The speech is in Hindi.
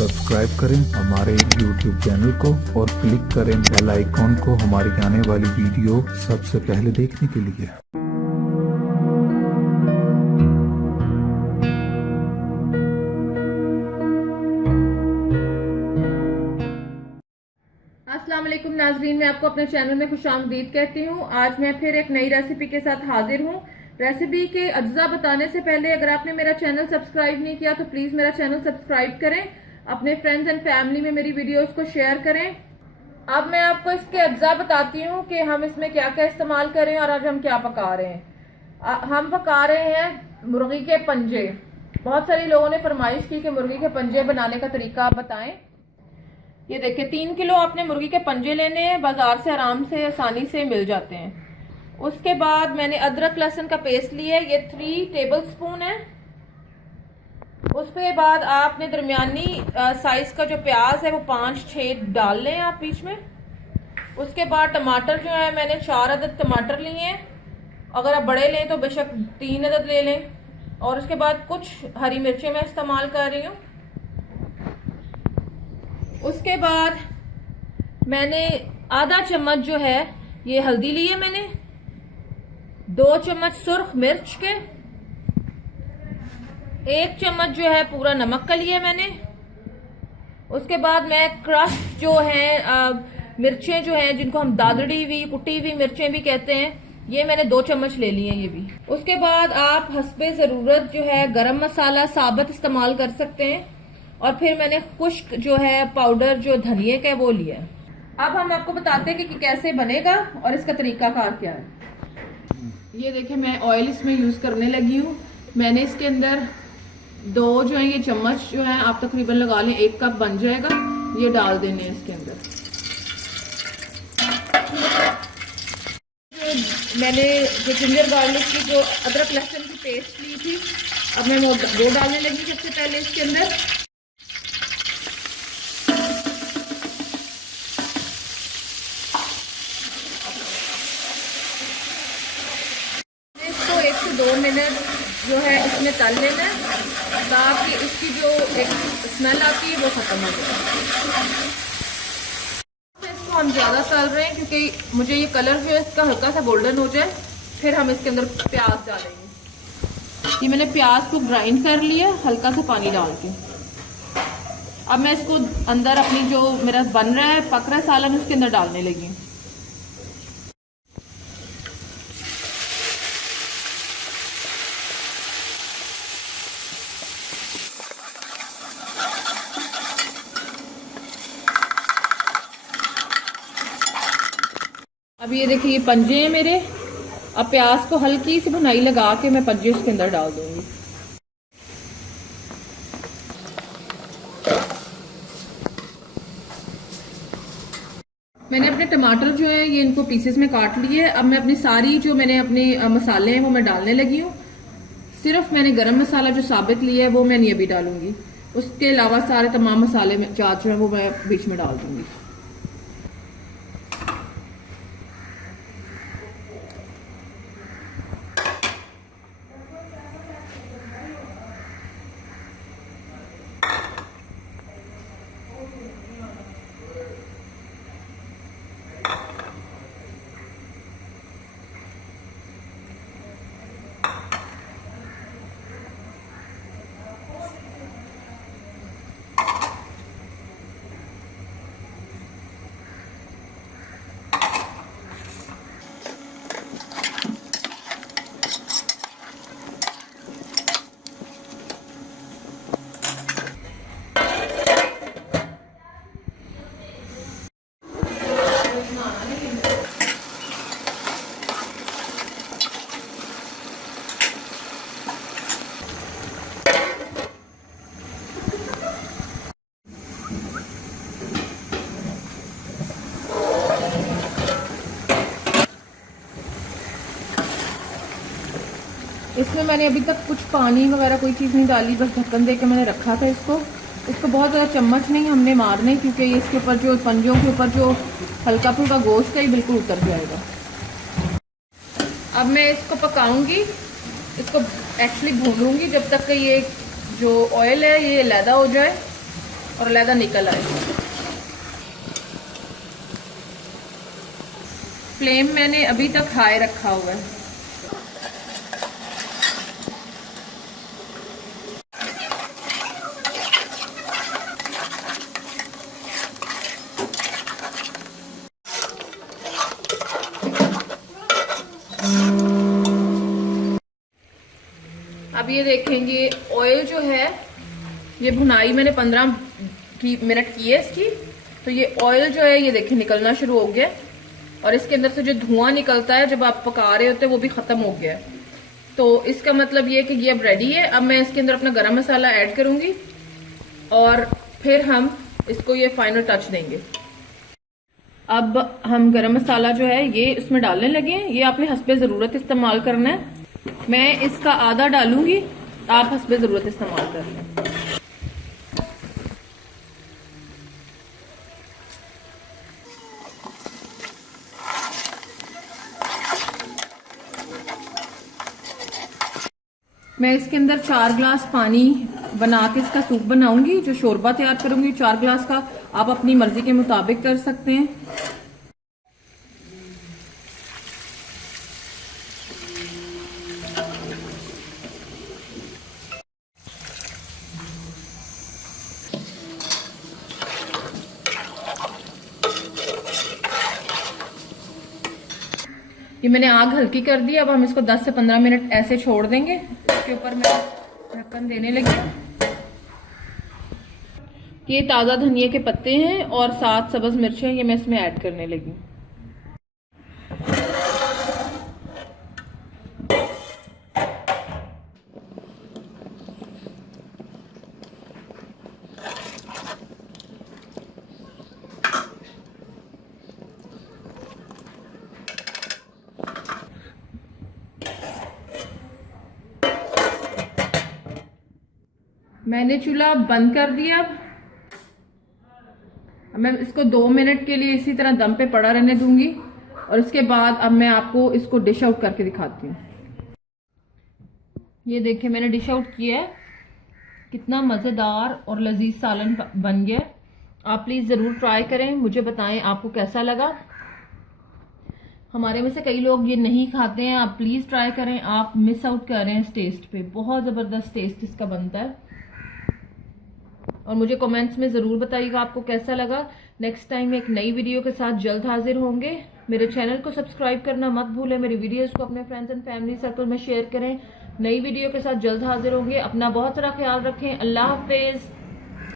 सब्सक्राइब करें हमारे YouTube चैनल को और क्लिक करें बेल आइकॉन को हमारी आने वाली वीडियो सबसे पहले देखने के लिए। अस्सलाम वालेकुम नाजरीन, मैं आपको अपने चैनल में खुशामदीद कहती हूँ। आज मैं फिर एक नई रेसिपी के साथ हाजिर हूँ। रेसिपी के अज्जा बताने से पहले अगर आपने मेरा चैनल सब्सक्राइब नहीं किया तो प्लीज मेरा चैनल सब्सक्राइब करें, अपने फ्रेंड्स एंड फैमिली में मेरी वीडियोस को शेयर करें। अब मैं आपको इसके अज्जा बताती हूँ कि हम इसमें क्या क्या इस्तेमाल करें और आज हम क्या पका रहे हैं। हम पका रहे हैं मुर्गी के पंजे। बहुत सारे लोगों ने फरमाइश की कि मुर्गी के पंजे बनाने का तरीका आप बताएं। ये देखिए 3 किलो आपने मुर्गी के पंजे लेने हैं, बाजार से आराम से आसानी से मिल जाते हैं। उसके बाद मैंने अदरक लहसुन का पेस्ट लिया है, ये 3 टेबल स्पून है। उसके बाद आपने दरमियानी साइज का जो प्याज है वो 5-6 डाल लें आप बीच में। उसके बाद टमाटर जो है मैंने 4 अदद टमाटर लिए हैं, अगर आप बड़े लें तो बेशक 3 अदद ले लें। और उसके बाद कुछ हरी मिर्चें मैं इस्तेमाल कर रही हूँ। उसके बाद मैंने आधा चम्मच जो है ये हल्दी ली है, मैंने 2 चम्मच सुर्ख मिर्च के, 1 चम्मच जो है पूरा नमक का लिया मैंने। उसके बाद मैं क्रश जो है मिर्चें जो हैं जिनको हम दादड़ी हुई कुटी हुई मिर्चें भी कहते हैं, ये मैंने 2 चम्मच ले लिए ये भी। उसके बाद आप हस्बे ज़रूरत जो है गरम मसाला साबुत इस्तेमाल कर सकते हैं। और फिर मैंने खुश्क जो है पाउडर जो धनिए का है वो लिया है। अब हम आपको बताते हैं कि कैसे बनेगा और इसका तरीकाकार क्या है। ये देखिए मैं ऑयल इसमें यूज करने लगी हूँ। मैंने इसके अंदर 2 जो है ये चम्मच जो है आप तकरीबन लगा लें, 1 कप बन जाएगा, ये डाल देने हैं इसके अंदर। मैंने जो जिंजर गार्लिक की जो अदरक लहसुन की पेस्ट ली थी, अब मैं वो डालने लगी सबसे पहले इसके अंदर। इसको 1 से 2 मिनट जो है इसमें तल लेना है ताकि इसकी जो एक स्मेल आती है वो खत्म हो जाए। इसको हम ज्यादा तल रहे हैं क्योंकि मुझे ये कलर जो है इसका हल्का सा गोल्डन हो जाए, फिर हम इसके अंदर प्याज डालेंगे। ये मैंने प्याज को ग्राइंड कर लिया हल्का सा पानी डाल के। अब मैं इसको अंदर अपनी जो मेरा बन रहा है पक रहा है सालन उसके अंदर डालने लगी। अब ये देखिए ये पंजे हैं मेरे। अब प्याज को हल्की सी भुनाई लगा के मैं पंजे उसके अंदर डाल दूंगी। मैंने अपने टमाटर जो है ये इनको पीसेस में काट लिए। अब मैं अपनी सारी जो मैंने अपने मसाले हैं वो मैं डालने लगी हूँ। सिर्फ मैंने गरम मसाला जो साबित लिया है वो मैं नहीं अभी डालूंगी, उसके अलावा सारे तमाम मसाले जात जो है वो मैं बीच में डाल दूंगी। इसमें मैंने अभी तक कुछ पानी वगैरह कोई चीज़ नहीं डाली, बस ढक्कन दे के मैंने रखा था इसको। इसको बहुत ज़्यादा चम्मच नहीं हमने मारने, क्योंकि इसके ऊपर जो पंजों के ऊपर जो हल्का फुल्का गोश्त है ये बिल्कुल उतर जाएगा। अब मैं इसको पकाऊंगी, इसको एक्चुअली भूनूंगी जब तक कि ये जो ऑयल है ये अलहदा हो जाए। और अलहदा निकल आए। फ्लेम मैंने अभी तक हाई रखा हुआ है। अब ये देखेंगे ऑयल जो है, ये भुनाई मैंने 15 मिनट की है इसकी। तो ये ऑयल जो है ये देखिए निकलना शुरू हो गया और इसके अंदर से जो धुआं निकलता है जब आप पका रहे होते हैं वो भी खत्म हो गया है। तो इसका मतलब ये है कि ये अब रेडी है। अब मैं इसके अंदर अपना गरम मसाला ऐड करूंगी और फिर हम इसको ये फाइनल टच देंगे। अब हम गरम मसाला जो है ये इसमें डालने लगे हैं। ये आपने हस्बे ज़रूरत इस्तेमाल करना है। मैं इसका आधा डालूंगी, आप हस्बे ज़रूरत इस्तेमाल कर लें। मैं इसके अंदर 4 ग्लास पानी बना के इसका सूप बनाऊंगी। जो शोरबा तैयार करूंगी 4 ग्लास का, आप अपनी मर्जी के मुताबिक कर सकते हैं। ये मैंने आग हल्की कर दी। अब हम इसको 10 से 15 मिनट ऐसे छोड़ देंगे। इसके ऊपर मैं ढक्कन देने लगी। ये ताज़ा धनिया के पत्ते हैं और 7 सब्ज मिर्चें ये मैं इसमें ऐड करने लगी। मैंने चूल्हा बंद कर दिया। अब मैं इसको 2 मिनट के लिए इसी तरह दम पे पड़ा रहने दूंगी और इसके बाद अब मैं आपको इसको डिश आउट करके दिखाती हूँ। ये देखिए मैंने डिश आउट किया है। कितना मज़ेदार और लजीज सालन बन गया। आप प्लीज़ ज़रूर ट्राई करें, मुझे बताएं आपको कैसा लगा। हमारे में से कई लोग ये नहीं खाते हैं, आप प्लीज़ ट्राई करें। आप मिस आउट कर रहे हैं इस टेस्ट पे। बहुत ज़बरदस्त टेस्ट इसका बनता है और मुझे कमेंट्स में ज़रूर बताइएगा आपको कैसा लगा। नेक्स्ट टाइम एक नई वीडियो के साथ जल्द हाजिर होंगे। मेरे चैनल को सब्सक्राइब करना मत भूलें। मेरी वीडियोस को अपने फ्रेंड्स एंड फैमिली सर्कल में शेयर करें। नई वीडियो के साथ जल्द हाजिर होंगे। अपना बहुत सारा ख्याल रखें। अल्लाह हाफिज़।